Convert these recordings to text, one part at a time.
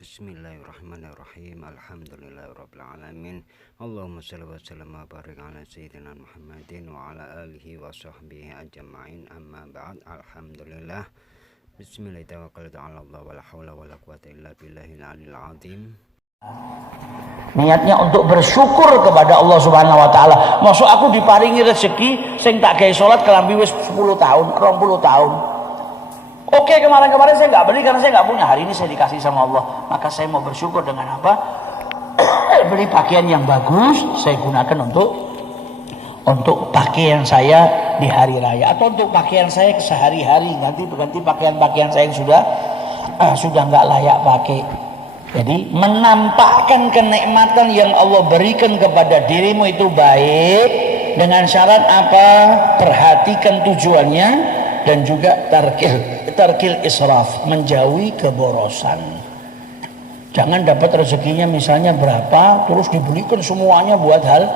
Bismillahirrahmanirrahim. Alhamdulillahirrabbilalamin. Allahumma salli wa sallam wa barik ala sayyidina Muhammadin wa ala alihi wa sahbihi ajma'in. Amma ba'd. Alhamdulillah. Bismillah tawakkaltu ala Allah wa la hawla wa la quwata illa billahil aliyil azim. Niatnya untuk bersyukur kepada Allah Subhanahu wa taala. Maksud aku diparingi rezeki sing tak gawe salat kelambi wis 10 tahun, 20 tahun. Oke, kemarin-kemarin saya nggak beli karena saya nggak punya. Hari ini saya dikasih sama Allah, maka saya mau bersyukur dengan apa? Beli pakaian yang bagus, saya gunakan untuk pakaian saya di hari raya atau untuk pakaian saya sehari-hari. Nanti berganti pakaian-pakaian saya yang sudah nggak layak pakai. Jadi menampakkan kenikmatan yang Allah berikan kepada dirimu itu baik, dengan syarat apa? Perhatikan tujuannya. Dan juga tarkil israf, menjauhi keborosan. Jangan dapat rezekinya misalnya berapa terus dibelikan semuanya buat hal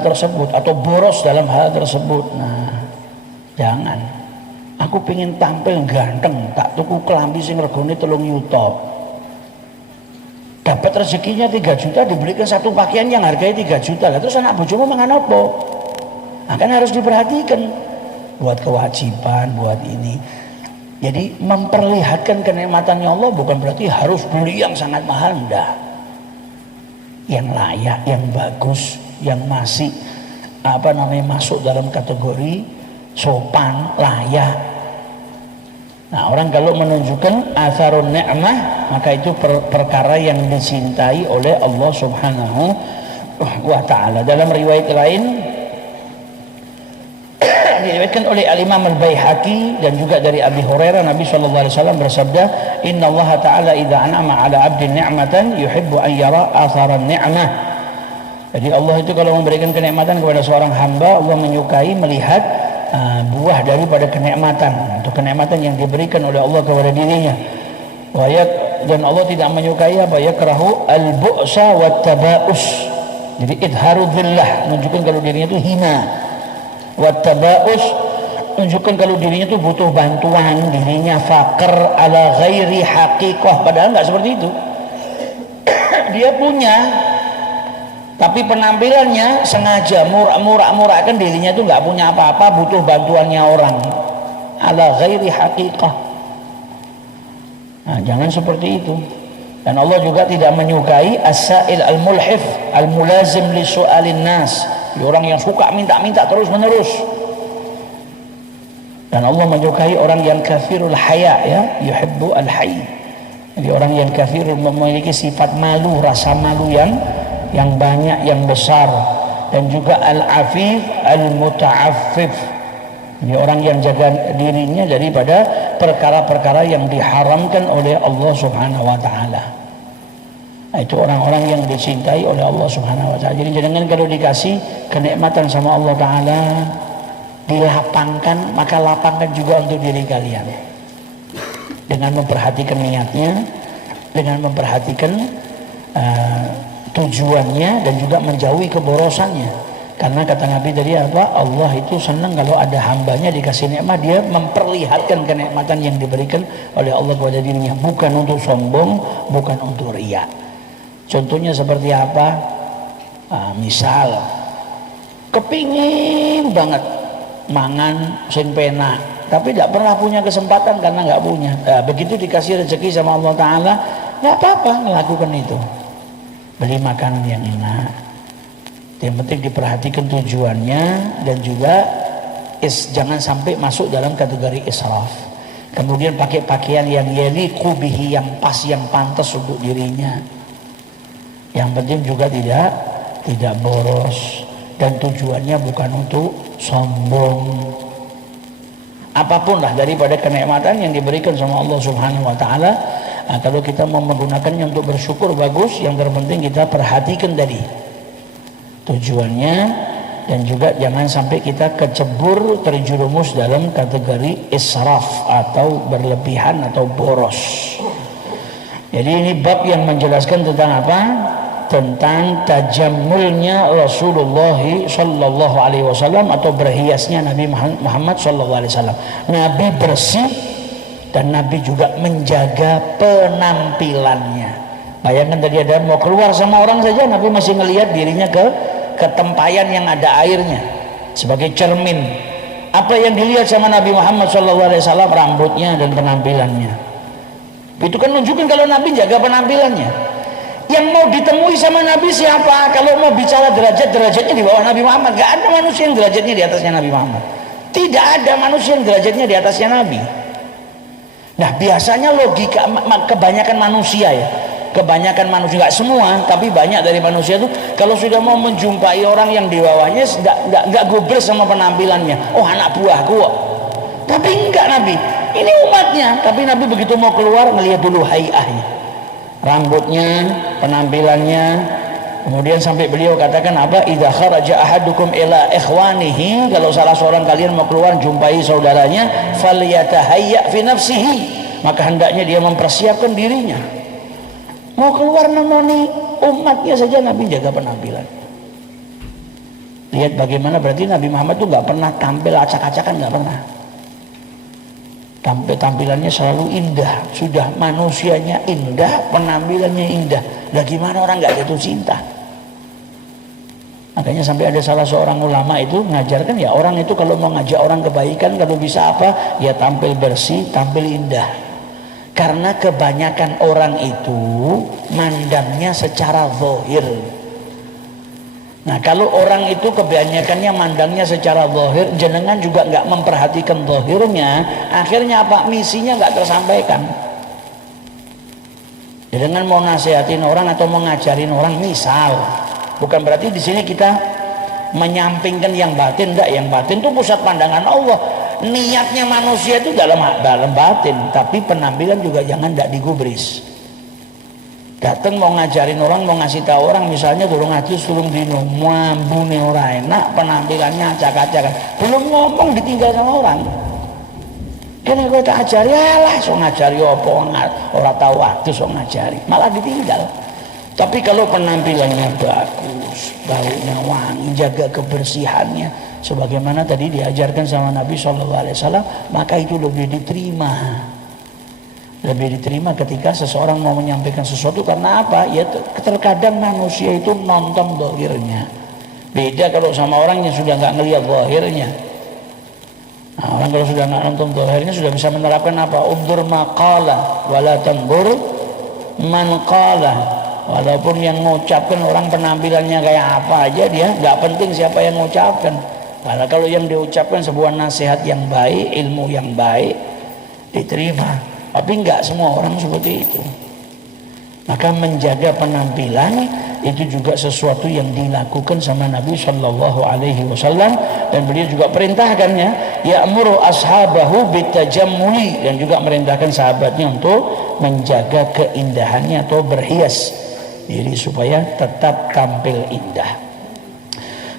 tersebut atau boros dalam hal tersebut. Nah, jangan. Aku pengen tampil ganteng, tak tuku kelambi sing regane 3 juta. Dapat rezekinya 3 juta dibelikan satu pakaian yang harganya 3 juta. Lah terus anak bojomu mangan apa? Nah, kan harus diperhatikan. Buat kewajiban, buat ini. Jadi memperlihatkan kenikmatannya Allah bukan berarti harus beli yang sangat mahal, enggak. Yang layak, yang bagus, yang masih masuk dalam kategori sopan, layak. Nah, orang kalau menunjukkan atharun ni'mah, maka itu perkara yang dicintai oleh Allah Subhanahu wa taala. Dalam riwayat lain diriwayatkan oleh Al-Imam Al-Baihaqi dan juga dari Abi Hurairah, Nabi SAW bersabda, Inna Allah Ta'ala idha an'ama ala abdin ni'matan yuhibbu an yara atharan ni'mah. Jadi Allah itu kalau memberikan kenikmatan kepada seorang hamba, Allah menyukai melihat buah daripada kenikmatan, untuk kenikmatan yang diberikan oleh Allah kepada dirinya. Dan Allah tidak menyukai apa? Yakrahu al-bu'sa wa taba'us. Jadi idharu dhillah, menunjukkan kalau dirinya itu hina. Wattaba'us, tunjukkan kalau dirinya tuh butuh bantuan, dirinya fakir ala ghairi haqiqah, padahal nggak seperti itu. Dia punya, tapi penampilannya sengaja murah-murahkan dirinya tuh nggak punya apa-apa, butuh bantuannya orang. Ala ghairi haqiqah. Nah, jangan seperti itu. Dan Allah juga tidak menyukai as-sa'il al-mulhif al-mulazim li su'alin nas, orang yang suka minta-minta terus-menerus. Dan Allah menyukai orang yang kafirul haya, ya, yuhibbu al-hayy. Jadi orang yang kafir memiliki sifat malu, rasa malu yang banyak, yang besar. Dan juga al-afif al-muta'affif. Jadi orang yang jaga dirinya daripada perkara-perkara yang diharamkan oleh Allah Subhanahu wa taala. Nah, itu orang-orang yang dicintai oleh Allah Subhanahu wa taala. Jadi jangan kalau dikasih kenikmatan sama Allah taala dilapangkan, maka lapangkan juga untuk diri kalian. Dengan memperhatikan niatnya, dengan memperhatikan tujuannya, dan juga menjauhi keborosannya. Karena kata Nabi tadi apa? Allah itu senang kalau ada hambanya dikasih nikmat, dia memperlihatkan kenikmatan yang diberikan oleh Allah kepada dirinya, bukan untuk sombong, bukan untuk riya. Contohnya seperti apa? Misal kepingin banget mangan sing penak, tapi tidak pernah punya kesempatan karena nggak punya. Begitu dikasih rezeki sama Allah Taala, nggak apa-apa melakukan itu, beli makanan yang enak. Yang penting diperhatikan tujuannya, dan juga jangan sampai masuk dalam kategori israf. Kemudian pakai pakaian yang yaliqu bihi, yang pas, yang pantas untuk dirinya. Yang penting juga tidak boros, dan tujuannya bukan untuk sombong. Apapun lah daripada kenikmatan yang diberikan sama Allah Subhanahu wa taala, kalau kita mau menggunakannya untuk bersyukur bagus, yang terpenting kita perhatikan tadi tujuannya, dan juga jangan sampai kita kecebur, terjerumus dalam kategori israf atau berlebihan atau boros. Jadi ini bab yang menjelaskan tentang apa? Tentang tajammulnya Rasulullah sallallahu alaihi wasallam atau berhiasnya Nabi Muhammad sallallahu alaihi wasallam. Nabi bersih Dan Nabi juga menjaga penampilannya. Bayangkan tadi ada mau keluar sama orang saja, Nabi masih ngelihat dirinya ke tempayan yang ada airnya sebagai cermin. Apa yang dilihat sama Nabi Muhammad SAW? Rambutnya dan penampilannya. Itu kan nunjukin kalau Nabi jaga penampilannya. Yang mau ditemui sama Nabi siapa? Kalau mau bicara derajatnya di bawah Nabi Muhammad, gak ada manusia yang derajatnya di atasnya Nabi Muhammad. Tidak ada manusia yang derajatnya di atasnya Nabi. Nah, biasanya logika kebanyakan manusia ya, kebanyakan manusia, nggak semua, tapi banyak dari manusia itu kalau sudah mau menjumpai orang yang di bawahnya nggak gubres sama penampilannya. Oh, anak buahku kok. Tapi enggak Nabi, ini umatnya. Tapi Nabi begitu mau keluar melihat dulu hayahnya, rambutnya, penampilannya. Kemudian sampai beliau katakan apa? Idza kharaja ahadukum ila ikhwanihi, kalau salah seorang kalian mau keluar jumpai saudaranya, falyatahayya fi nafsihi, maka hendaknya dia mempersiapkan dirinya. Mau keluar nemoni umatnya saja Nabi jaga penampilan. Lihat bagaimana berarti Nabi Muhammad itu nggak pernah tampil acak-acakan, nggak pernah. Tampilannya selalu indah, sudah manusianya indah, penampilannya indah. Lah gimana orang nggak jatuh cinta? Makanya sampai ada salah seorang ulama itu ngajarkan ya, orang itu kalau mau ngajak orang kebaikan, kalau bisa apa? Ya tampil bersih, tampil indah. Karena kebanyakan orang itu mandangnya secara zahir. Nah, kalau orang itu kebanyakannya mandangnya secara zahir, jenengan juga nggak memperhatikan zahirnya, akhirnya apa? Misinya nggak tersampaikan. Jenengan mau nasihatin orang atau mau ngajarin orang, misal, bukan berarti di sini kita menyampingkan yang batin, enggak. Yang batin itu pusat pandangan Allah. Niatnya manusia itu dalam batin, tapi penampilan juga jangan tidak digubris. Datang mau ngajarin orang, mau ngasih tahu orang, misalnya turun ngaji, turun dino, mambune ora enak, penampilannya acak-acakan, belum ngomong ditinggal sama orang. Kene kowe tak ajari, alah sok ngajari apa, ora tahu waktu sok ngajari, malah ditinggal. Tapi kalau penampilannya bagus, baunya wangi, jaga kebersihannya, sebagaimana tadi diajarkan sama Nabi SAW, maka itu lebih diterima. Lebih diterima ketika seseorang mau menyampaikan sesuatu. Karena apa? Ya terkadang manusia itu nonton zahirnya. Beda kalau sama orang yang sudah nggak ngelihat zahirnya. Nah, orang kalau sudah nggak nonton zahirnya sudah bisa menerapkan apa? Undur maqala wala tandur man qala. Walaupun yang mengucapkan orang penampilannya kayak apa aja, dia nggak penting siapa yang mengucapkan. Karena kalau yang diucapkan sebuah nasihat yang baik, ilmu yang baik, diterima. Tapi enggak semua orang seperti itu. Maka menjaga penampilan itu juga sesuatu yang dilakukan sama Nabi Shallallahu Alaihi Wasallam, dan beliau juga perintahkannya, ya'muru ashabahu bitajammuli, dan juga merintahkan sahabatnya untuk menjaga keindahannya atau berhias diri supaya tetap tampil indah.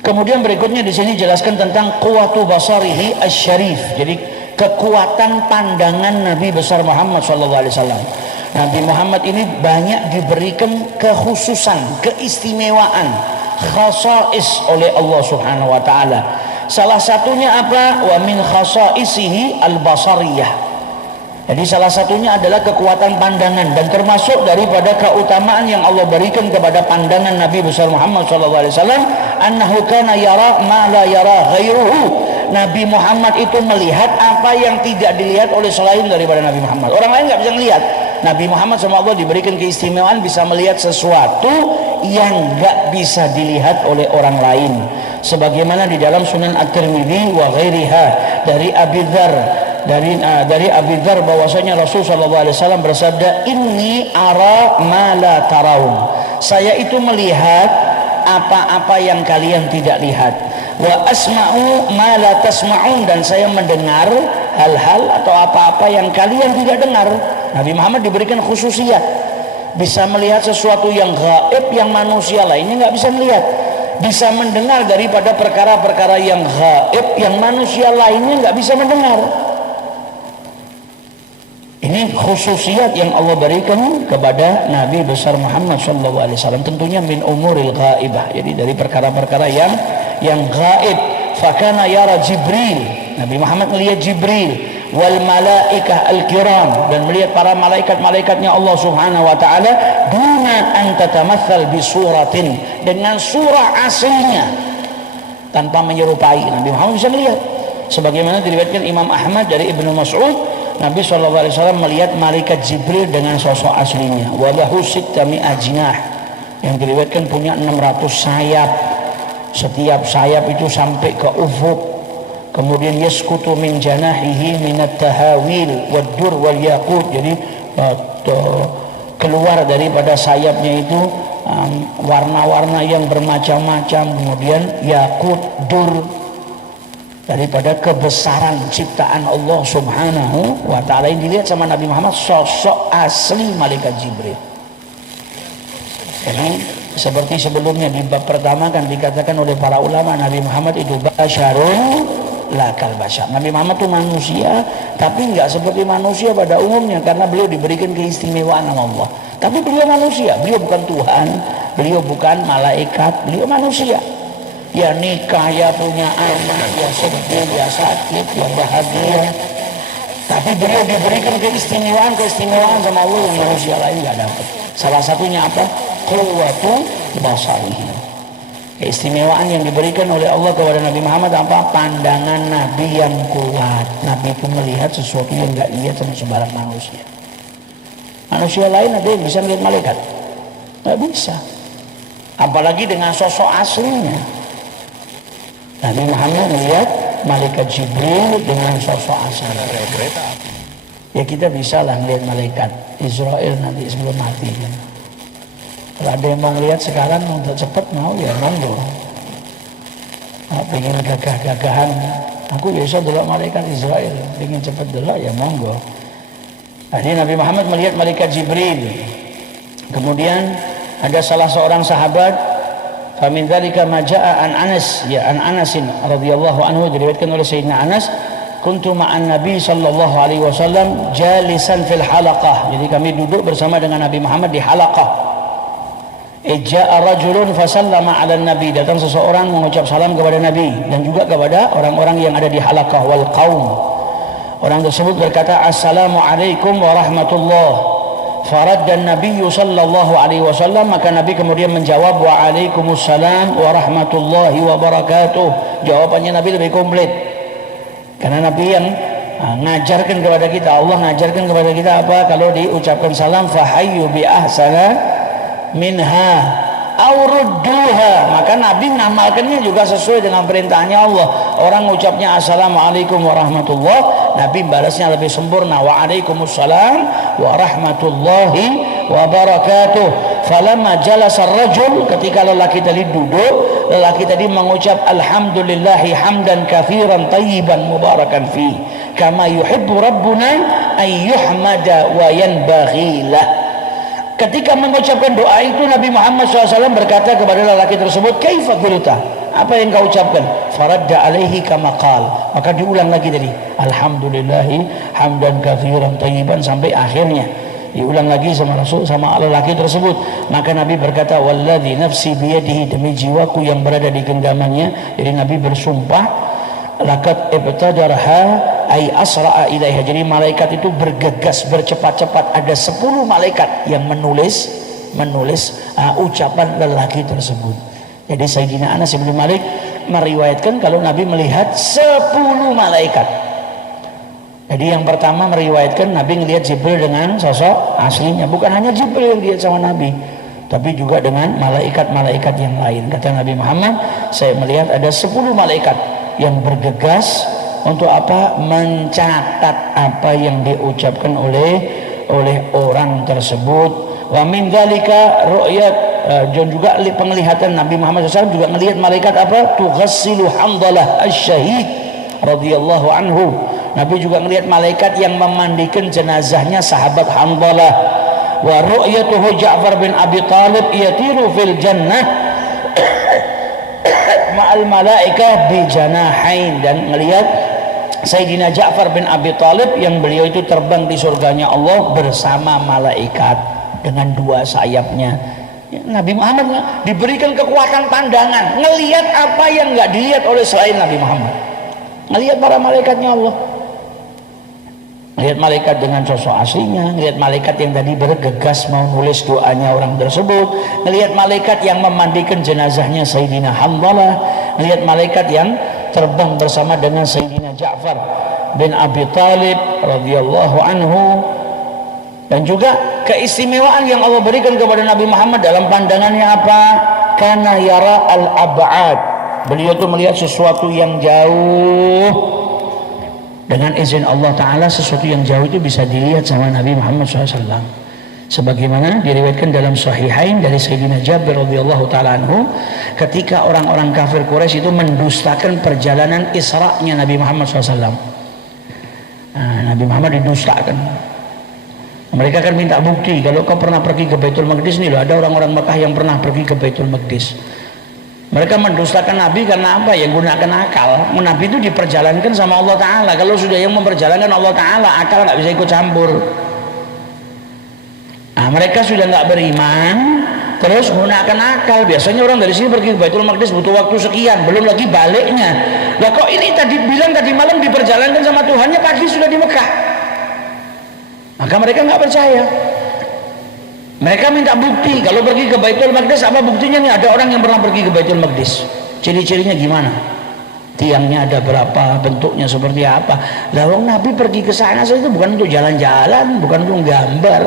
Kemudian berikutnya di sini jelaskan tentang quwwatu basarihi asy-syarif. Jadi kekuatan pandangan Nabi besar Muhammad SAW. Nabi Muhammad ini banyak diberikan kekhususan, keistimewaan, khasais oleh Allah Subhanahu wa taala. Salah satunya apa? Wa min khasaisihi al-basariyah. Jadi salah satunya adalah kekuatan pandangan, dan termasuk daripada keutamaan yang Allah berikan kepada pandangan Nabi besar Muhammad SAW, annahu kana yara ma la yara ghairuhu. Nabi Muhammad itu melihat apa yang tidak dilihat oleh selain daripada Nabi Muhammad. Orang lain nggak bisa melihat. Nabi Muhammad sama Allah diberikan keistimewaan bisa melihat sesuatu yang nggak bisa dilihat oleh orang lain. Sebagaimana di dalam Sunan At-Tirmidzi wa ghairiha dari Abi Dzar, dari Abi Dzar bahwasanya Rasul sallallahu alaihi wasallam bersabda, "Inni ara ma la taraun." Saya itu melihat apa-apa yang kalian tidak lihat. Wa asma'u ma la tasma'un, dan saya mendengar hal-hal atau apa-apa yang kalian tidak dengar. Nabi Muhammad diberikan khususiyat, bisa melihat sesuatu yang gaib yang manusia lainnya nggak bisa melihat, bisa mendengar daripada perkara-perkara yang gaib yang manusia lainnya nggak bisa mendengar. Ini khususiyat yang Allah berikan kepada Nabi besar Muhammad SAW. Tentunya min umuril ghaibah, jadi dari perkara-perkara yang gaib. fakana yara Jibril, Nabi Muhammad melihat Jibril, wal malaikah al-kiram, dan melihat para malaikat-malaikatnya Allah Subhanahu wa taala, duna an tatamathal bi suratin, dengan surah aslinya tanpa menyerupai. Nabi Muhammad bisa melihat, sebagaimana diriwayatkan Imam Ahmad dari Ibnu Mas'ud, Nabi SAW melihat malaikat Jibril dengan sosok aslinya. Walahu sittami ajnah, yang diriwayatkan punya 600 sayap, setiap sayap itu sampai ke ufuk. Kemudian yaskutu min janahihi minat tahawil wadur wal yakut, jadi keluar daripada sayapnya itu warna-warna yang bermacam-macam, kemudian yakut, dur, daripada kebesaran ciptaan Allah Subhanahu wa ta'ala. Ini dilihat sama Nabi Muhammad, sosok asli malaikat Jibril. Jadi seperti sebelumnya di bab pertama kan dikatakan oleh para ulama, Nabi Muhammad itu basyarun lakal basyar. Nabi Muhammad itu manusia, tapi enggak seperti manusia pada umumnya, karena beliau diberikan keistimewaan sama Allah. Tapi beliau manusia, beliau bukan Tuhan, beliau bukan malaikat, beliau manusia. Ya nikah, ya punya anak, ya sedih, ya sakit, ya bahagia. Tapi beliau diberikan keistimewaan sama Allah yang manusia lain nggak dapat. Salah satunya apa? Quwwatu basarihi. Keistimewaan yang diberikan oleh Allah kepada Nabi Muhammad apa? Pandangan Nabi yang kuat. Nabi itu melihat sesuatu yang nggak lihat sama sembarang manusia. Manusia lain ada yang bisa melihat malaikat? Nggak bisa. Apalagi dengan sosok aslinya. Nabi Muhammad melihat malaikat Jibril dengan sosok asli. Ya kita bisa lah melihat malaikat Israel nanti sebelum mati. Kalau ada yang mau lihat sekarang untuk cepat mau ya monggo. Pengen gagah-gagahan, aku biasa delok malaikat Israel, pengen cepat delok ya monggo. Jadi Nabi Muhammad melihat malaikat Jibril. Kemudian ada salah seorang sahabat, famin dzalika ma jaa an Anas, ya an Anasin radhiyallahu anhu, diriwayatkan oleh Sayyidina Anas, kuntu ma'an Nabi sallallahu alaihi wasallam jalisan fil halaqah. Jadi kami duduk bersama dengan Nabi Muhammad di halaqah. Ja'a rajulun fasallama 'ala Nabi, datang seseorang mengucap salam kepada Nabi dan juga kepada orang-orang yang ada di halaqah wal qaum. Orang tersebut berkata, assalamualaikum warahmatullahi. Faradda Nabi sallallahu alaihi wasallam, maka Nabi kemudian menjawab, waalaikumsalam warahmatullahi wabarakatuh. Jawabannya Nabi lebih komplit, karena Nabi yang ngajarkan kepada kita, Allah ngajarkan kepada kita apa? Kalau diucapkan salam, fahayyu bi ahsana minha aurudduha, maka Nabi ngamalkannya juga sesuai dengan perintahnya Allah. Orang ucapnya assalamualaikum warahmatullah, Nabi balasnya lebih sempurna, waalaikumsalam warahmatullahi wabarakatuh. Falamma jalasa rajul, ketika lelaki tadi duduk, lelaki tadi mengucap alhamdulillahi hamdan katsiran tayyiban mubarakan fi kama yuhibbu rabbuna ayyuhmada wa yanbaghi lah. Ketika mengucapkan doa itu, Nabi Muhammad SAW berkata kepada lelaki tersebut, kaifa qulta, apa yang kau ucapkan? Faradda alaihi kama qal, maka diulang lagi tadi, alhamdulillahi hamdan katsiran tayyiban, sampai akhirnya diulang lagi sama Rasul, sama lelaki tersebut. Maka Nabi berkata, walladzi nafsi biyadihi, demi jiwaku yang berada di genggamannya. Jadi Nabi bersumpah, laqad ibtadarha ay asra'a ilaiha, jadi malaikat itu bergegas, bercepat-cepat. Ada 10 malaikat yang menulis ucapan lelaki tersebut. Jadi Sayyidina Anas bin Malik meriwayatkan kalau Nabi melihat 10 malaikat. Jadi yang pertama meriwayatkan Nabi melihat Jibril dengan sosok aslinya. Bukan hanya Jibril yang lihat sama Nabi, tapi juga dengan malaikat-malaikat yang lain. Kata Nabi Muhammad, saya melihat ada 10 malaikat yang bergegas untuk apa? Mencatat apa yang diucapkan oleh orang tersebut. Wa min dzalika ru'yat, dan juga penglihatan Nabi Muhammad SAW juga melihat malaikat apa? Tughassilu Hamdalah asy-syahid radhiyallahu anhu. Nabi juga melihat malaikat yang memandikan jenazahnya sahabat Hamdalah. Wa ru'yatuhu Ja'far bin Abi Talib yatiru fil jannah ma'al malaikah bi janahain, dan melihat Sayyidina Ja'far bin Abi Talib yang beliau itu terbang di surganya Allah bersama malaikat dengan 2 sayapnya Nabi Muhammad diberikan kekuatan pandangan, ngelihat apa yang nggak dilihat oleh selain Nabi Muhammad. Ngelihat para malaikatnya Allah, ngelihat malaikat dengan sosok aslinya, ngelihat malaikat yang tadi bergegas mau nulis doanya orang tersebut, ngelihat malaikat yang memandikan jenazahnya Sayyidina Hanzalah, ngelihat malaikat yang terbang bersama dengan Sayyidina Ja'far bin Abi Thalib radhiyallahu anhu. Dan juga keistimewaan yang Allah berikan kepada Nabi Muhammad dalam pandangannya apa? Kana yara al-ab'ad. Beliau itu melihat sesuatu yang jauh. Dengan izin Allah Ta'ala, sesuatu yang jauh itu bisa dilihat sama Nabi Muhammad SAW. Sebagaimana diriwayatkan dalam Sahihain dari Sayyidina Jabir radhiyallahu ta'ala anhu, ketika orang-orang kafir Quraisy itu mendustakan perjalanan Isra'nya Nabi Muhammad SAW. Nabi Muhammad didustakan. Mereka akan minta bukti, kalau kau pernah pergi ke Baitul Maqdis, nih loh ada orang-orang Mekah yang pernah pergi ke Baitul Maqdis. Mereka mendustakan Nabi karena apa? Ya gunakan akal. Nabi itu diperjalankan sama Allah Ta'ala. Kalau sudah yang memperjalankan Allah Ta'ala, akal nggak bisa ikut campur. Mereka sudah nggak beriman, terus menggunakan akal. Biasanya orang dari sini pergi ke Baitul Maqdis butuh waktu sekian, belum lagi baliknya. Lah kok ini tadi bilang tadi malam diperjalankan sama Tuhannya, pagi sudah di Mekah. Maka mereka nggak percaya. Mereka minta bukti. Kalau pergi ke Baitul Maqdis, apa buktinya nih? Ada orang yang pernah pergi ke Baitul Maqdis. Ciri-cirinya gimana? Tiangnya ada berapa? Bentuknya seperti apa? Lalu Nabi pergi ke sana itu bukan untuk jalan-jalan, bukan untuk gambar.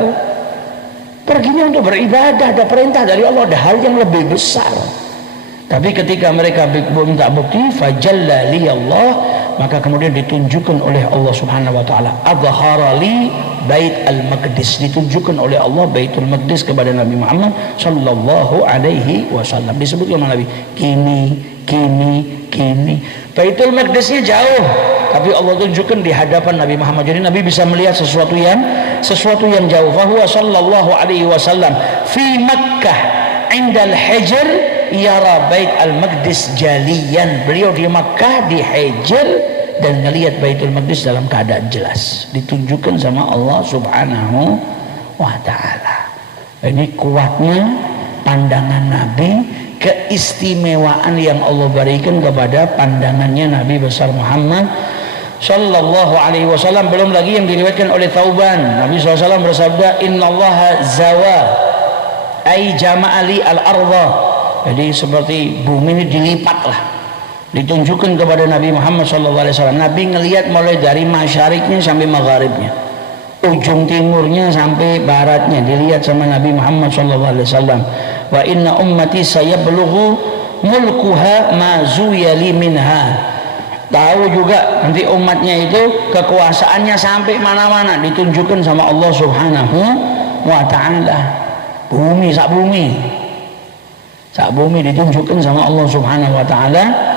Perginya untuk beribadah. Ada perintah dari Allah, ada hal yang lebih besar. Tapi ketika mereka minta bukti, fajalla li Allah, maka kemudian ditunjukkan oleh Allah Subhanahu wa taala, adhara li Bait al-Maqdis, ditunjukkan oleh Allah Baitul Maqdis kepada Nabi Muhammad sallallahu alaihi wasallam. Disebut oleh Nabi, kini. Baitul Maqdisnya jauh, tapi Allah tunjukkan di hadapan Nabi Muhammad. Jadi Nabi bisa melihat sesuatu yang jauh. Fa huwa sallallahu alaihi wasallam fi Makkah indal Hijr yara Bait al-Maqdis jaliyan. Beliau di Makkah di Hijr dan melihat Baitul Maqdis dalam keadaan jelas, ditunjukkan sama Allah Subhanahu wa ta'ala. Ini kuatnya pandangan Nabi, keistimewaan yang Allah berikan kepada pandangannya Nabi besar Muhammad sallallahu alaihi wasallam. Belum lagi yang diriwayatkan oleh Thauban, Nabi SAW bersabda, innallaha zawa ay jama'ali al-ardha. Jadi seperti bumi ini dilipat lah, ditunjukkan kepada Nabi Muhammad SAW. Nabi ngelihat mulai dari masyariknya sampai magharibnya, ujung timurnya sampai baratnya, dilihat sama Nabi Muhammad SAW. Wa inna ummati sayablughu mulkuha ma zuyali minha. Tahu juga nanti umatnya itu kekuasaannya sampai mana-mana, ditunjukkan sama Allah Subhanahu wa ta'ala. Bumi sak bumi ditunjukkan sama Allah Subhanahu wa ta'ala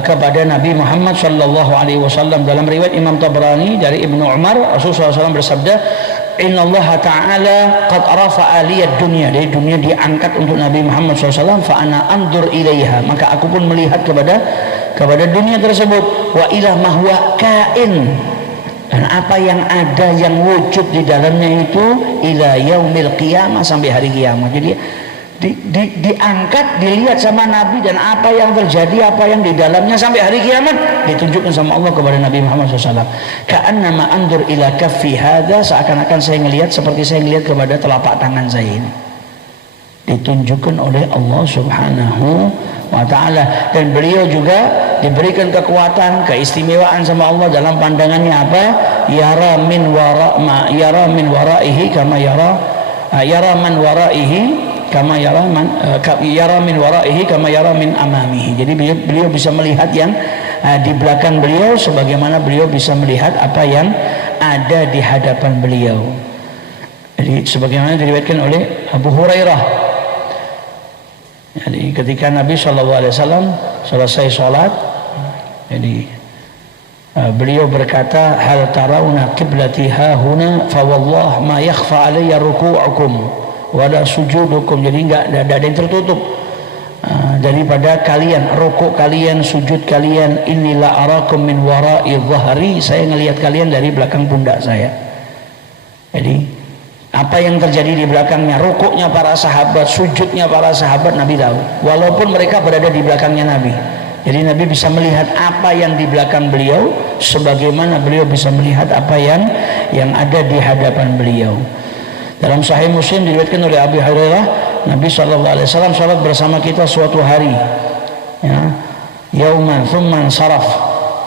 kepada Nabi Muhammad sallallahu alaihi wasallam. Dalam riwayat Imam Tabrani dari Ibnu Umar, Rasulullah SAW bersabda, innallaha ta'ala qad rafa'a liyad dunya. Dari dunia diangkat untuk Nabi Muhammad SAW. Fa ana andur ilaiha, maka aku pun melihat kepada dunia tersebut. Wa ila ma huwa kain, dan apa yang ada yang wujud di dalamnya itu ila yaumil qiyamah, sampai hari kiamat. Jadi diangkat, dilihat sama Nabi, dan apa yang terjadi, apa yang di dalamnya sampai hari kiamat ditunjukkan sama Allah kepada Nabi Muhammad SAW. Ka'annama andur ila kaffi hadha, seakan-akan saya melihat seperti saya melihat kepada telapak tangan saya ini. Ditunjukkan oleh Allah Subhanahu wa ta'ala. Dan beliau juga diberikan kekuatan, keistimewaan sama Allah dalam pandangannya apa? Yara min waraihi kama yara man waraihi kama yara min waraihi kama yara min amamihi. Jadi beliau bisa melihat yang di belakang beliau sebagaimana beliau bisa melihat apa yang ada di hadapan beliau. Jadi sebagaimana diriwayatkan oleh Abu Hurairah. Jadi ketika Nabi SAW selesai sholat, jadi beliau berkata, hal tarawna qiblati hahuna fa wallah ma yakhfa alayya ruku'ukum wala sujudukum. Jadi enggak ada yang tertutup daripada kalian, rukuk kalian, sujud kalian. Inilah arakum min wara'i dhahri, saya ngelihat kalian dari belakang pundak saya. Jadi Apa yang terjadi di belakangnya, rukuknya para sahabat, sujudnya para sahabat, Nabi tahu. Walaupun mereka berada di belakangnya Nabi. Jadi Nabi bisa melihat apa yang di belakang beliau, sebagaimana beliau bisa melihat apa yang ada di hadapan beliau. Dalam Sahih Muslim diriwayatkan oleh Abu Hurairah, Nabi SAW salat bersama kita suatu hari, ya, yauman thumman saraf.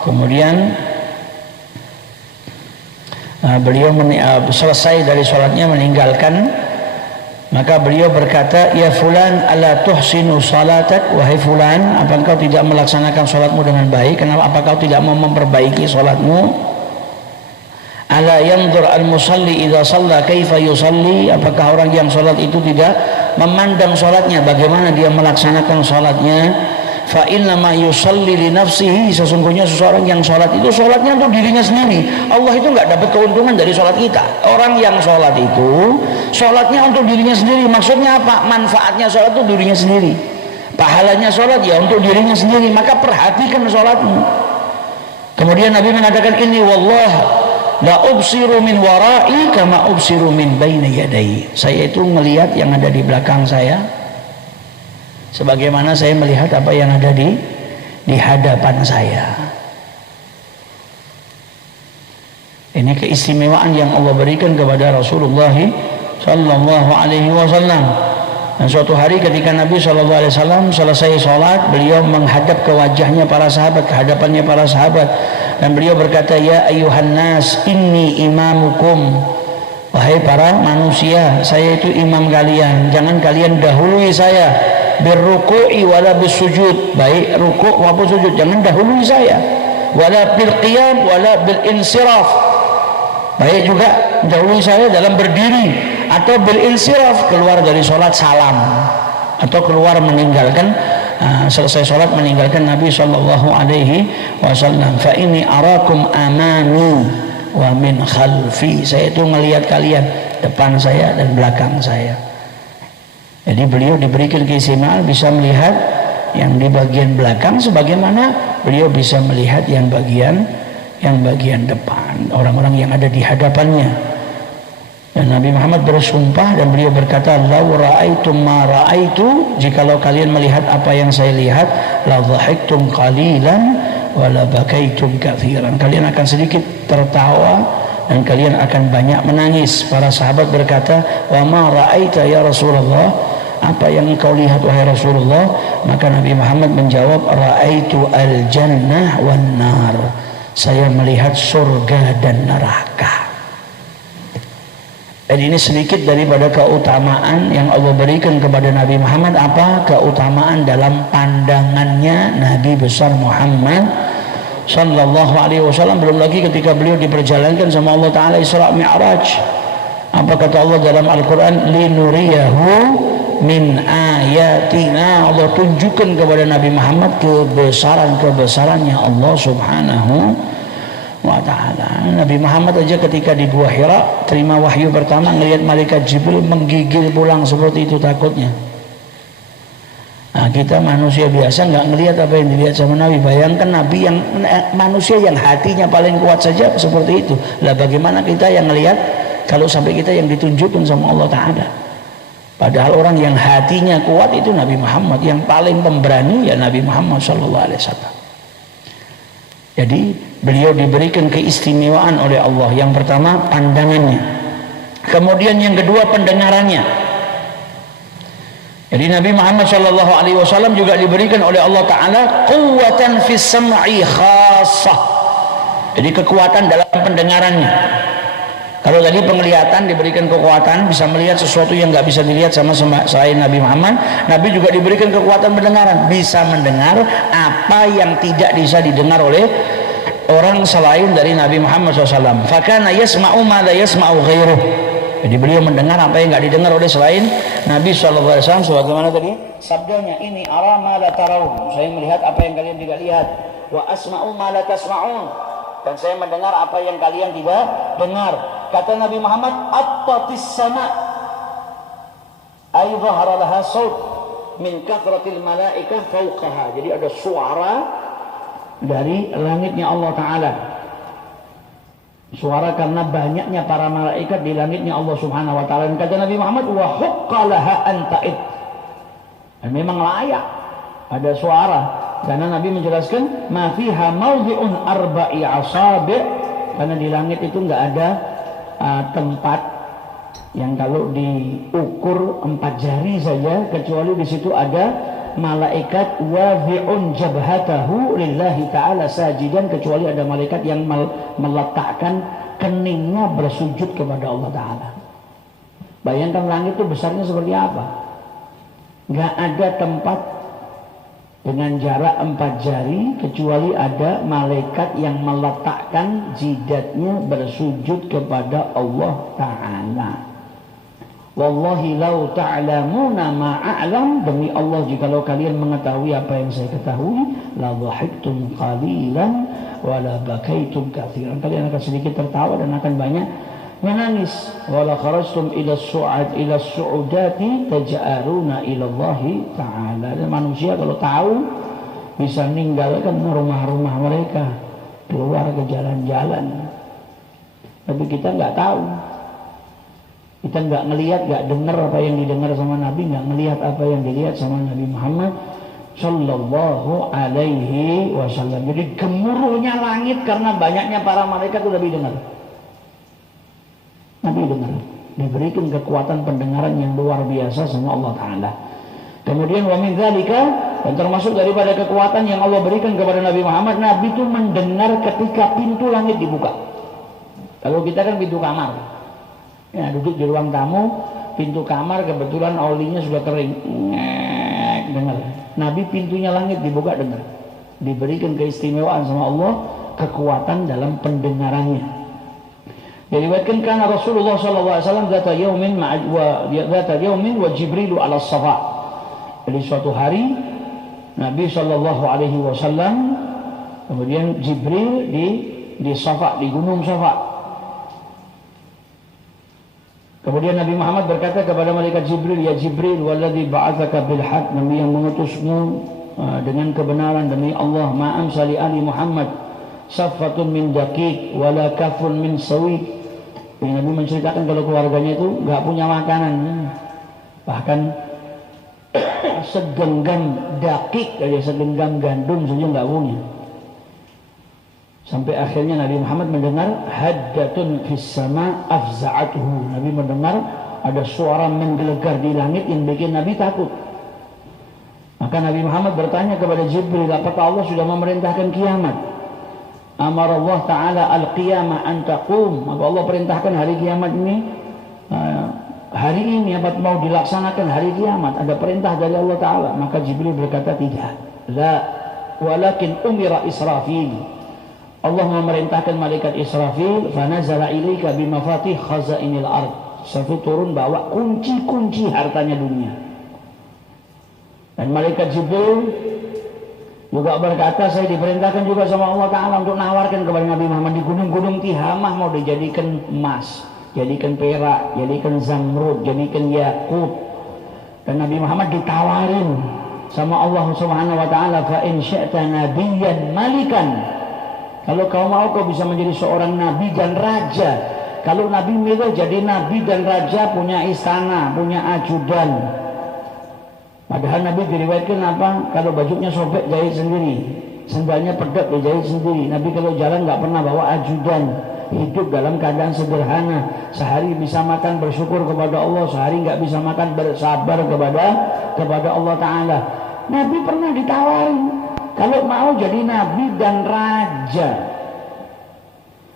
Kemudian beliau selesai dari sholatnya meninggalkan, maka beliau berkata, ya fulan ala tuhsinu salatak, wahai fulan, apa engkau tidak melaksanakan sholatmu dengan baik? Kenapa? Apa kau tidak mau memperbaiki sholatmu? Ala yanzur al musalli idza shalla kaifa yusalli, apakah orang yang sholat itu tidak memandang sholatnya, bagaimana dia melaksanakan sholatnya? Fa inna ma yusalli li nafsihi, sesungguhnya seseorang yang sholat itu sholatnya untuk dirinya sendiri. Allah itu nggak dapat keuntungan dari sholat kita. Orang yang sholat itu sholatnya untuk dirinya sendiri. Maksudnya apa? Manfaatnya sholat itu dirinya sendiri, pahalanya sholat ya untuk dirinya sendiri. Maka perhatikan sholatmu. Kemudian Nabi mengatakan, ini wallah la ubsiru min warai kama ubsiru min baina yadai. Saya itu melihat yang ada di belakang saya sebagaimana saya melihat apa yang ada di hadapan saya. Ini keistimewaan yang Allah berikan kepada Rasulullah sallallahu alaihi wasallam. Dan suatu hari ketika Nabi sallallahu alaihi wasallam selesai sholat, beliau menghadap ke wajahnya para sahabat, ke hadapannya para sahabat, dan beliau berkata, ya ayuhan nas inni imamukum, wahai para manusia, saya itu imam kalian, jangan kalian dahului saya birruku'i wala bisujud, baik rukuk maupun sujud jangan dahului saya, wala bil qiyam wala bil insiraf, baik juga dahului saya dalam berdiri, atau bil insiraf, keluar dari sholat salam, atau keluar meninggalkan selesai sholat meninggalkan Nabi sallallahu alaihi wasallam. Fa ini arakum amami wa min khalfi, saya itu melihat kalian depan saya dan belakang saya. Jadi beliau diberikan keistimewaan bisa melihat yang di bagian belakang sebagaimana beliau bisa melihat yang bagian depan, orang-orang yang ada di hadapannya. Dan Nabi Muhammad bersumpah dan beliau berkata, lau ra'aitum ma ra'aitu, jikalau kalian melihat apa yang saya lihat, la dhahiktum qalilan wa la bakaitum katsiran, kalian akan sedikit tertawa dan kalian akan banyak menangis. Para sahabat berkata, wa ma ra'aita ya Rasulullah, apa yang engkau lihat wahai Rasulullah? Maka Nabi Muhammad menjawab, ra'aitu al-jannah wan nar, saya melihat surga dan neraka. Dan ini sedikit daripada keutamaan yang Allah berikan kepada Nabi Muhammad. Apa? Keutamaan dalam pandangannya Nabi besar Muhammad sallallahu alaihi wasallam. Belum lagi ketika beliau diperjalankan sama Allah Ta'ala Isra Mi'raj. Apa kata Allah dalam Al-Quran? linuriyahu min ayatina, Allah tunjukkan kepada Nabi Muhammad kebesaran-kebesarannya Allah subhanahu wa ta'ala. Nabi Muhammad aja ketika di Gua Hira terima wahyu pertama, ngelihat malaikat Jibril menggigil pulang seperti itu takutnya. Nah, kita manusia biasa nggak ngelihat apa yang dilihat sama Nabi. Bayangkan Nabi yang manusia yang hatinya paling kuat saja seperti itu. Lah bagaimana kita yang ngelihat kalau sampai kita yang ditunjukkan sama Allah Ta'ala? Padahal orang yang hatinya kuat itu Nabi Muhammad, yang paling pemberani ya Nabi Muhammad sallallahu alaihi wasallam. Jadi beliau diberikan keistimewaan oleh Allah. Yang pertama pandangannya, kemudian yang kedua pendengarannya. Jadi Nabi Muhammad sallallahu alaihi wasallam juga diberikan oleh Allah Ta'ala quwwatan fis sam'i khassah. Jadi kekuatan dalam pendengarannya. Kalau tadi penglihatan diberikan kekuatan, bisa melihat sesuatu yang nggak bisa dilihat sama selain Nabi Muhammad. Nabi juga diberikan kekuatan pendengaran, bisa mendengar apa yang tidak bisa didengar oleh orang selain dari Nabi Muhammad SAW. Fakana yasma'u ma la yasma'u ghairuh. Jadi beliau mendengar apa yang nggak didengar oleh selain Nabi SAW. Sebagaimana tadi sabdanya, ini ara ma la taraun, saya melihat apa yang kalian tidak lihat. Wa asma'u ma la tasma'un, dan saya mendengar apa yang kalian tidak dengar. Kata Nabi Muhammad, attatis sama ay dhahara laha saut min kathratil malaikah fawqaha. Jadi ada suara dari langitnya Allah Ta'ala. Suara karena banyaknya para malaikat di langitnya Allah Subhanahu wa taala. Dan kata Nabi Muhammad, wa huqqalaha an ta'id. Dan memang layak ada suara, karena Nabi menjelaskan ma fiha mawdhi'un arba'i asabi', karena di langit itu enggak ada tempat yang kalau diukur 4 jari saja, kecuali di situ ada malaikat wadhi'un jabhatahu lillahi ta'ala sajidan, kecuali ada malaikat yang meletakkan keningnya bersujud kepada Allah Ta'ala. Bayangkan langit itu besarnya seperti apa. Gak ada tempat dengan jarak 4 jari kecuali ada malaikat yang meletakkan jidatnya bersujud kepada Allah Ta'ala. Wallahi lau ta'lamuna ma a'lam, demi Allah jikalau kalian mengetahui apa yang saya ketahui, la dhahiktum qalilan wa la bakaitum katsiran, kalian akan sedikit tertawa dan akan banyak menangis. Wala kharajtum ila su'udati taj'aruna ila Allah ta'ala. Dan manusia kalau tahu bisa meninggalkan rumah-rumah mereka, keluar ke jalan-jalan. Tapi kita nggak tahu. Kita nggak ngelihat, nggak dengar apa yang didengar sama Nabi, nggak ngelihat apa yang dilihat sama Nabi Muhammad Sallallahu Alaihi Wasallam. Jadi gemuruhnya langit karena banyaknya para malaikat itu Nabi dengar. Nabi dengar, diberikan kekuatan pendengaran yang luar biasa sama Allah Taala. Kemudian wa min dzalika, dan termasuk daripada kekuatan yang Allah berikan kepada Nabi Muhammad, Nabi itu mendengar ketika pintu langit dibuka. Kalau kita kan pintu kamar. Ya, duduk di ruang tamu, pintu kamar kebetulan olinya sudah kering, dengar. Nabi pintunya langit dibuka, dengar. Diberikan keistimewaan sama Allah, kekuatan dalam pendengarannya. Diriwayatkan karena Rasulullah SAW dzata yaumin wa Jibril ala Safa. Jadi suatu hari Nabi SAW, kemudian Jibril di Safa, di gunung Safa. Kemudian Nabi Muhammad berkata kepada malaikat Jibril, ya Jibril, walladzi ba'atsaka bil haq, Nabi yang mengutusmu dengan kebenaran, demi Allah, ma'am sali ali Muhammad saffatun min daqiq wala kafun min sawiq. Nabi menceritakan kalau keluarganya itu enggak punya makanan, bahkan segenggam daqiq, segenggam gandum saja enggak punya. Sampai akhirnya Nabi Muhammad mendengar haddatun fis sama afza'atuhu. Nabi mendengar ada suara menggelegar di langit yang bikin Nabi takut. Maka Nabi Muhammad bertanya kepada Jibril, apakah Allah sudah memerintahkan kiamat? Amar Allah Ta'ala al-qiyamah an taqum. Maka Allah perintahkan hari kiamat ini, hari ini apa mau dilaksanakan hari kiamat, ada perintah dari Allah Ta'ala. Maka Jibril berkata, tidak, la, walakin umira Israfil. Allah memerintahkan malaikat Israfil, fanazala ilaika bimafatih khazainil ard. Israfil turun bawa kunci-kunci hartanya dunia. Dan malaikat Jibril juga berkata, saya diperintahkan juga sama Allah Ta'ala untuk nawarkan kepada Nabi Muhammad di gunung-gunung Tihamah mau dijadikan emas, jadikan perak, jadikan zamrud, jadikan yakut. Dan Nabi Muhammad ditawarin sama Allah Subhanahu wa Ta'ala, fa in syi'ta nabiyyan malikan, kalau kau mau kau bisa menjadi seorang nabi dan raja. Kalau Nabi milih jadi nabi dan raja, punya istana, punya ajudan. Padahal Nabi diriwayatkan apa? Kalau bajunya sobek jahit sendiri, sendalnya pedot dijahit sendiri. Nabi kalau jalan nggak pernah bawa ajudan. Hidup dalam keadaan sederhana. Sehari bisa makan bersyukur kepada Allah, sehari nggak bisa makan bersabar kepada Allah Ta'ala. Nabi pernah ditawarin kalau mau jadi nabi dan raja.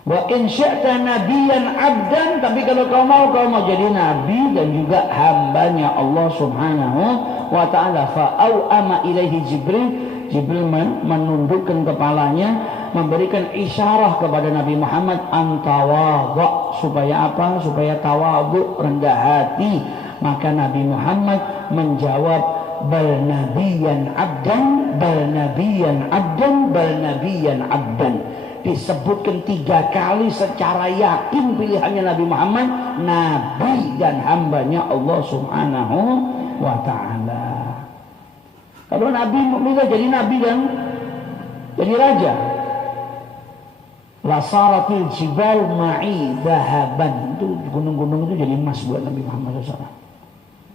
Wa in syi'ta nabiyan abdan, tapi kalau kau mau jadi nabi dan juga hambanya Allah Subhanahu wa Ta'ala. Fa au'ama ilaihi Jibril. Jibril menundukkan kepalanya, memberikan isyarah kepada Nabi Muhammad antawadha, supaya apa? Supaya tawadhu, rendah hati. Maka Nabi Muhammad menjawab, bal nabiyan abdan, bal nabiyan abdan, bal nabiyan abdan. Disebutkan 3 kali secara yakin pilihannya Nabi Muhammad, nabi dan hambanya Allah Subhanahu wa Ta'ala. Kalau Nabi milih jadi nabi dan jadi raja, Lasaratil jibal ma'i dahaban. Itu gunung-gunung itu jadi emas buat Nabi Muhammad SAW.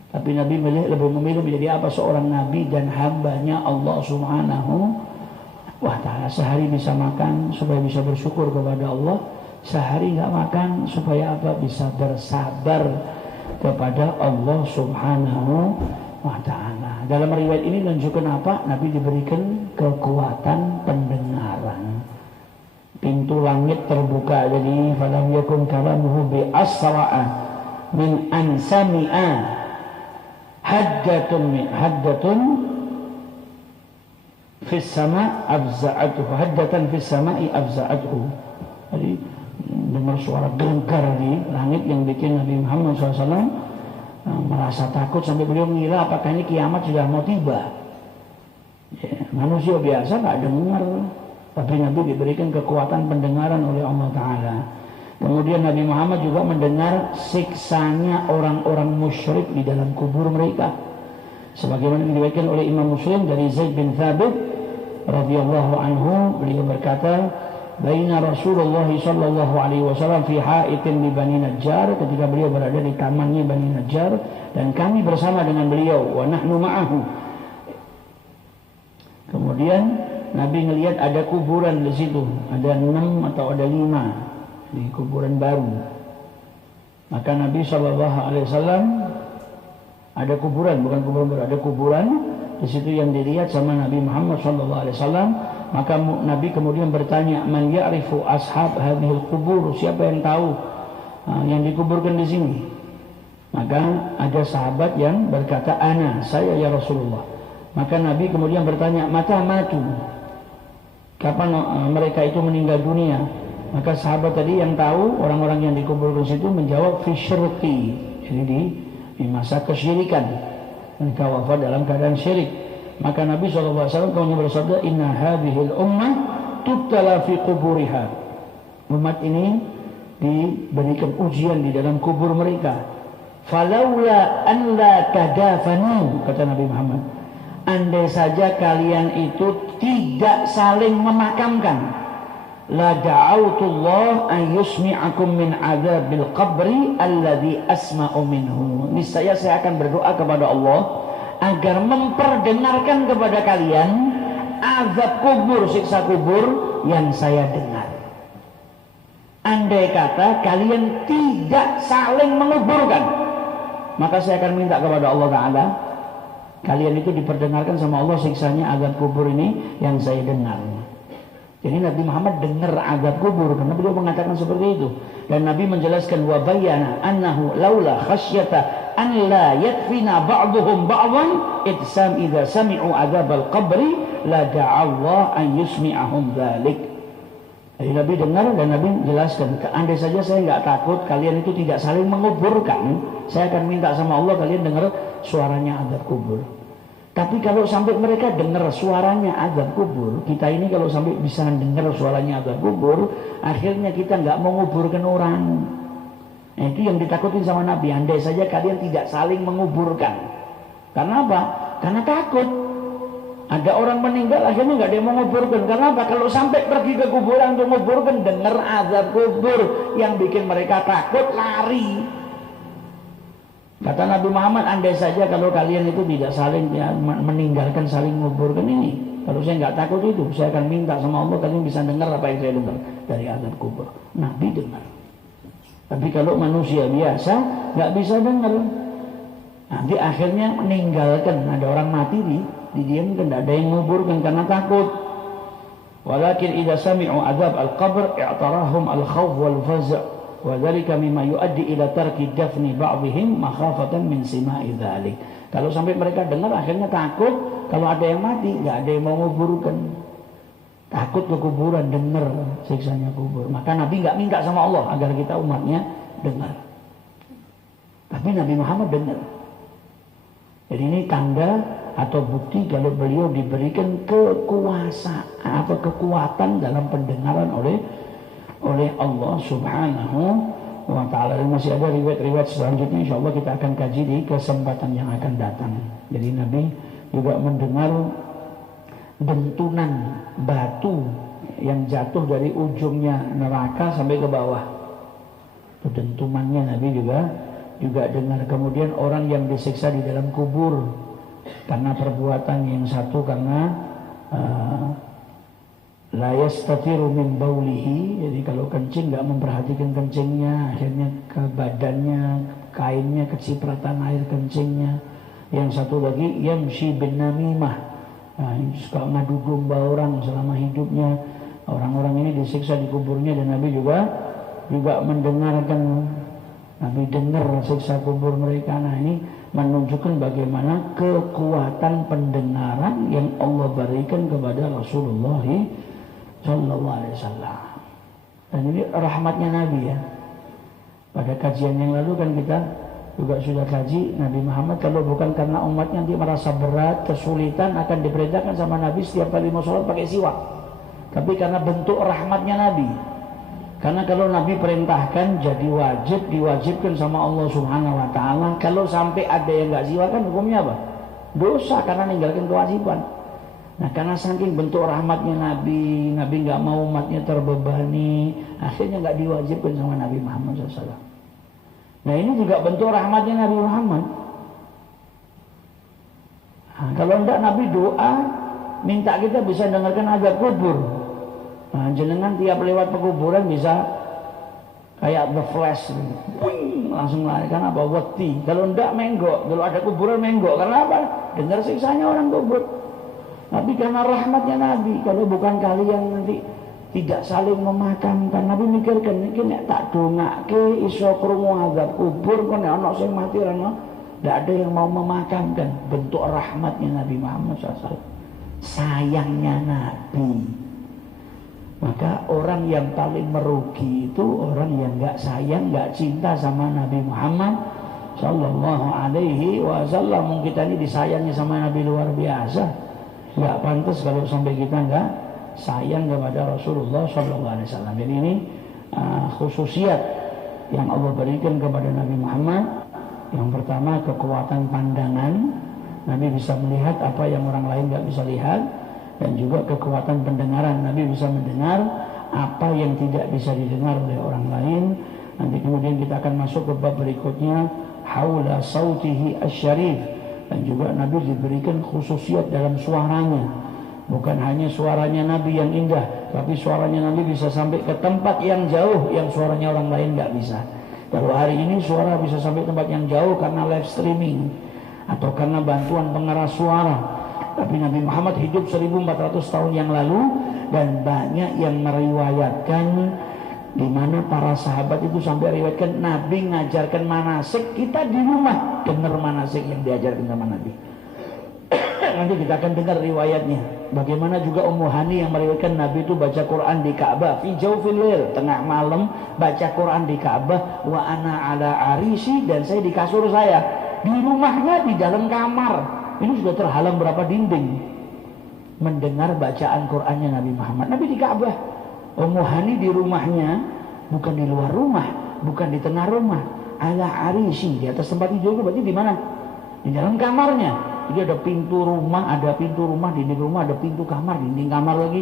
Tapi Nabi lebih memilih menjadi apa? Seorang Nabi dan hambanya Allah Subhanahu wa ta'ala. Sehari bisa makan supaya bisa bersyukur kepada Allah. Sehari nggak makan supaya apa? Bisa bersabar kepada Allah Subhanahu wa ta'ala. Dalam riwayat ini menunjukkan apa? Nabi diberikan kekuatan pendengaran. Pintu langit terbuka. Jadi falam yakun kalamuhu bi asra'a min an sami'a haddatun fis sama afza'atuhu, haddatan fis sama'i afza'atuhu. Jadi dengar suara genggar di langit yang bikin Nabi Muhammad SAW merasa takut sampai beliau mengira apakah ini kiamat sudah mau tiba. Ya, manusia biasa nggak dengar, tapi Nabi diberikan kekuatan pendengaran oleh Allah Ta'ala. Kemudian Nabi Muhammad juga mendengar siksanya orang-orang musyrik di dalam kubur mereka. Sebagaimana diriwayatkan oleh Imam Muslim dari Zaid bin Thabit radhiyallahu anhu, beliau berkata, "Baina Rasulullah sallallahu alaihi wasallam fi ha'itin li Bani Najjar," ketika beliau berada di tamannya Bani Najjar dan kami bersama dengan beliau, wa nahnu ma'ahu. Kemudian Nabi melihat ada kuburan di situ, ada 6 atau ada 5 di kuburan baru. Maka Nabi SAW ada kuburan, bukan kuburan baru, ada kuburan di situ yang dilihat sama Nabi Muhammad SAW. Maka Nabi kemudian bertanya, "Man ya'rifu ashab hadhil kubur?" Siapa yang tahu yang dikuburkan di sini? Maka ada sahabat yang berkata, "Ana, saya ya Rasulullah." Maka Nabi kemudian bertanya, "Mata matu?" Kapan mereka itu meninggal dunia? Maka sahabat tadi yang tahu orang-orang yang dikuburkan situ menjawab fi syirki, jadi di masa kesyirikan, mereka wafat dalam keadaan syirik. Maka Nabi SAW kemudian bersabda, "Inna hadhil ummah tubtala fi quburiha." Umat ini diberikan ujian di dalam kubur mereka. "Falaula an la tadafanu," kata Nabi Muhammad, andai saja kalian itu tidak saling memakamkan, la da'autullah an yusmi'akum min adzabil qabri alladhi asma'u minhu. Niscaya saya akan berdoa kepada Allah agar memperdengarkan kepada kalian azab kubur, siksa kubur yang saya dengar. Andai kata kalian tidak saling menguburkan, maka saya akan minta kepada Allah Ta'ala kalian itu diperdengarkan sama Allah siksanya azab kubur ini yang saya dengar. Jadi Nabi Muhammad dengar azab kubur karena beliau mengatakan seperti itu. Dan Nabi menjelaskan wa bayyana annahu laula khasyata an la yakfina ba'dhum ba'dhan itsam idza sami'u azabal qabri la da'allah an yusmi'ahum dzalik. Jadi Nabi dengar dan Nabi jelaskan, andai saja saya enggak takut kalian itu tidak saling menguburkan, saya akan minta sama Allah kalian dengar suaranya azab kubur. Tapi kalau sampai mereka dengar suaranya azab kubur, kita ini kalau sampai bisa dengar suaranya azab kubur, akhirnya kita nggak mau menguburkan orang. Nah, itu yang ditakutin sama Nabi. Andai saja kalian tidak saling menguburkan. Karena apa? Karena takut. Ada orang meninggal akhirnya nggak ada yang menguburkan. Karena apa? Kalau sampai pergi ke kuburan untuk menguburkan, dengar azab kubur yang bikin mereka takut, lari. Kata Nabi Muhammad, andai saja kalau kalian itu tidak saling meninggalkan, saling menguburkan ini, kalau saya nggak takut itu, saya akan minta sama Allah kalian bisa dengar apa yang saya dengar dari azab kubur. Nabi dengar. Tapi kalau manusia biasa nggak bisa dengar, nanti akhirnya meninggalkan. Ada orang mati didiamkan, tidak ada yang menguburkan karena takut. Walakin idza sami'u azab al-qabr i'tarahum al-khawf wal faz'. Wadzalika mimma yuaddi ila tarki dafni ba'dihim makhafatan min sima'i dzalik. Kalau sampai mereka dengar akhirnya takut, kalau ada yang mati enggak ada yang mau menguburkan. Takut ke kuburan, dengar siksanya kubur. Maka Nabi enggak minta sama Allah agar kita umatnya dengar. Tapi Nabi Muhammad dengar. Jadi ini tanda atau bukti kalau beliau diberikan kekuatan dalam pendengaran oleh Allah Subhanahu wa ta'ala. Dan masih ada riwayat-riwayat selanjutnya, insyaallah kita akan kaji di kesempatan yang akan datang. Jadi Nabi juga mendengar dentunan batu yang jatuh dari ujungnya neraka sampai ke bawah. Itu dentumannya Nabi juga dengar. Kemudian orang yang disiksa di dalam kubur karena perbuatan yang satu, karena la yastatiru min baulihi, jadi kalau kencing nggak memperhatikan kencingnya, akhirnya ke badannya, kainnya kecipratan air kencingnya. Yang satu lagi yamshi bin namimah, suka ngadu domba orang selama hidupnya. Orang-orang ini disiksa di kuburnya, dan Nabi juga mendengarkan, Nabi dengar siksa kubur mereka. Nah, ini menunjukkan bagaimana kekuatan pendengaran yang Allah berikan kepada Rasulullah Sallallahu Alaihi Wasallam. Dan ini rahmatnya Nabi ya. Pada kajian yang lalu kan kita juga sudah kaji, Nabi Muhammad kalau bukan karena umatnya nanti merasa berat, kesulitan, akan diperintahkan sama Nabi setiap kali mau sholat pakai siwak. Tapi karena bentuk rahmatnya Nabi. Karena kalau Nabi perintahkan jadi wajib, diwajibkan sama Allah Subhanahu Wa Taala. Kalau sampai ada yang nggak siwak kan hukumnya apa? Dosa, karena meninggalkan kewajiban. Nah, karena saking bentuk rahmatnya Nabi nggak mau umatnya terbebani, akhirnya nggak diwajibkan sama Nabi Muhammad SAW. Nah, ini juga bentuk rahmatnya Nabi Muhammad. Nah, kalau enggak Nabi doa, minta kita bisa dengarkan azab kubur. Nah, jenengan tiap lewat pekuburan bisa kayak the flash, langsung lari. Karena apa? Wedi. Kalau enggak menggok, kalau ada kuburan menggok. Karena apa? Dengar siksanya orang kubur. Tapi karena rahmatnya Nabi, kalau bukan kalian nanti tidak saling memakamkan. Nabi mikirkan, ini tak dongake iso krungu azab kubur, kok nek ana sing mati rano, tidak ada yang mau memakamkan. Bentuk rahmatnya Nabi Muhammad SAW. Sayangnya Nabi. Maka orang yang paling merugi itu orang yang nggak sayang, nggak cinta sama Nabi Muhammad Sallallahu Alaihi Wasallam. Mungkin kita ini disayangi sama Nabi luar biasa. Nggak pantas kalau sampai kita nggak sayang kepada Rasulullah Sallallahu Alaihi Wasallam. Jadi ini khususiat yang Allah berikan kepada Nabi Muhammad. Yang pertama, kekuatan pandangan. Nabi bisa melihat apa yang orang lain nggak bisa lihat. Dan juga kekuatan pendengaran. Nabi bisa mendengar apa yang tidak bisa didengar oleh orang lain. Nanti kemudian kita akan masuk ke bab berikutnya, haula sautihi asyarif. Dan juga Nabi diberikan khususiat dalam suaranya. Bukan hanya suaranya Nabi yang indah, tapi suaranya Nabi bisa sampai ke tempat yang jauh yang suaranya orang lain nggak bisa. Kalau hari ini suara bisa sampai tempat yang jauh karena live streaming atau karena bantuan pengeras suara. Tapi Nabi Muhammad hidup 1400 tahun yang lalu, dan banyak yang meriwayatkan, di mana para sahabat itu sampai riwayatkan Nabi ngajarkan manasik, kita di rumah dengar manasik yang diajarkan sama Nabi. Nanti kita akan dengar riwayatnya. Bagaimana juga Ummu Hani yang meriwayatkan Nabi itu baca Quran di Ka'bah, fi jawfil lail, tengah malam baca Quran di Ka'bah, wa ana ala arisi, dan saya di kasur saya, di rumahnya di dalam kamar. Ini sudah terhalang berapa dinding, mendengar bacaan Qurannya Nabi Muhammad. Nabi di Ka'bah, Ummu Hani di rumahnya, bukan di luar rumah, bukan di tengah rumah, ala arisi, di atas tempat tidur. Berarti di mana? Di dalam kamarnya. Jadi ada pintu rumah, dinding rumah, ada pintu kamar, dinding kamar lagi.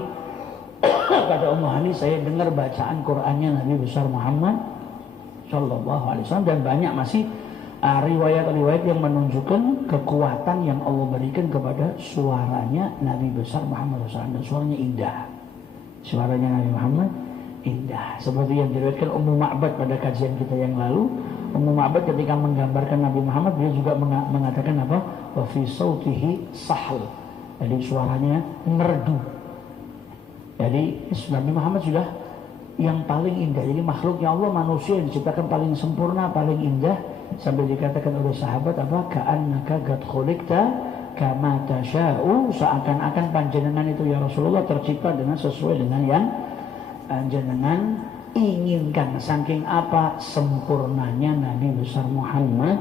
Kata Ummu Hani, saya dengar bacaan Qurannya Nabi besar Muhammad Sallallahu Alaihi Wasallam. Dan banyak masih riwayat-riwayat yang menunjukkan kekuatan yang Allah berikan kepada suaranya Nabi besar Muhammad SAW. Dan suaranya indah. Suaranya Nabi Muhammad indah. Seperti yang diriwayatkan Ummu Ma'bad pada kajian kita yang lalu. Ummu Ma'bad ketika menggambarkan Nabi Muhammad, beliau juga mengatakan apa? Wa fi sautihi sahl. Jadi suaranya merdu. Jadi Nabi Muhammad sudah yang paling indah. Jadi makhluknya Allah, manusia yang diciptakan paling sempurna, paling indah. Sampai dikatakan oleh sahabat apa? Ka'annaka qad khuliqta kama tasha'u, seakan-akan panjenengan itu ya Rasulullah tercipta dengan sesuai dengan yang panjenengan inginkan. Saking apa sempurnanya Nabi besar Muhammad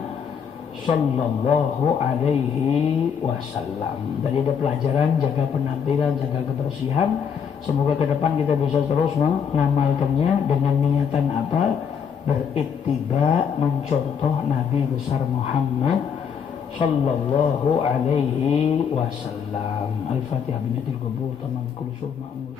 Sallallahu Alaihi Wasallam. Tadi ada pelajaran, jaga penampilan, jaga kebersihan. Semoga ke depan kita bisa terus mengamalkannya dengan niatan apa? Berittiba, mencontoh Nabi besar Muhammad Sallallahu Alaihi Wasallam. Al-Fatihah. Binatil qubur tamam kullu ma'mur.